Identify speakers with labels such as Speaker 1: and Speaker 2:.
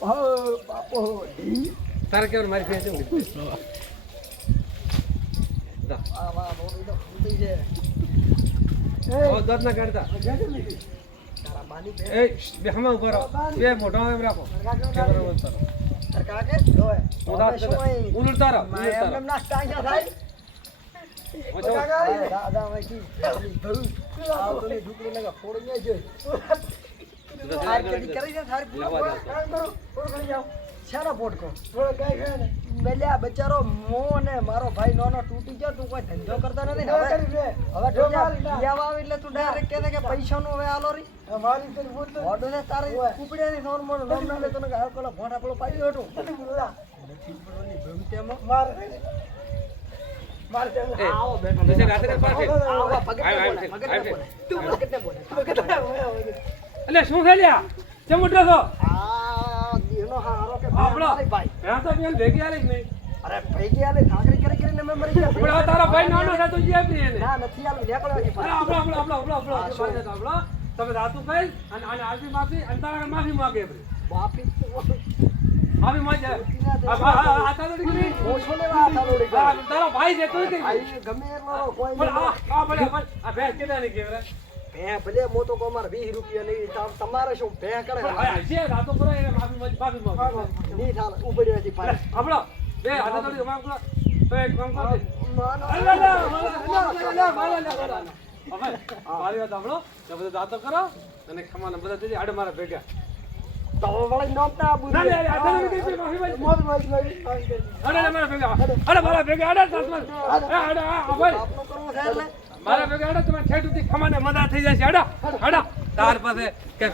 Speaker 1: బాపో తరకేవరు
Speaker 2: మరి చేసి દોતના કાઢતા એ બેહમાં ઊભો રહો બે મોઢો એમ રાખો કેમેરા બંધ કરો ઉલટતા રહો
Speaker 1: શેનો પોટ કો થોડો કઈ મેલ્યા બચારો મો અને મારો ભાઈ નોનો તૂટી ગયો તું કોઈ ધંધો કરતો નથી તું ડાયરેક્ટ કહે કે પૈસા હવે આલો રી મારી તો બોલ. ઓડો તને ગાયો કોલો ફોટા પડો
Speaker 2: એટલે શું ખેલ્યા કેમ ઉઠો છો? તો બેન તારા ભાઈ છે અને અને આરતી માફી અને તારા માફી માંગે ભાઈ
Speaker 1: માફી
Speaker 2: માફી માંગે. આ ભાઈ છે ભે
Speaker 1: ભલે મો તો કો 20 રૂપિયા નહીં તમારે શું ભે કરે?
Speaker 2: ભાઈ જે રાતો કરો એને માફી મત માફી
Speaker 1: મતની થાલ ઉપડ્યો હતી પાછો.
Speaker 2: આપણો બે હાથે તોડી તમામ કરો. બે કામ કરો.
Speaker 1: ના ના.
Speaker 2: ના ના બધા કરો અને ખમાના બધા થઈ આડે મારા ભેગા.
Speaker 1: તો
Speaker 2: મારા ભેગા તમે ઠેઠ ખમાને મદા થઈ જશે. હેડો હેડો. તાર પાસે
Speaker 1: કે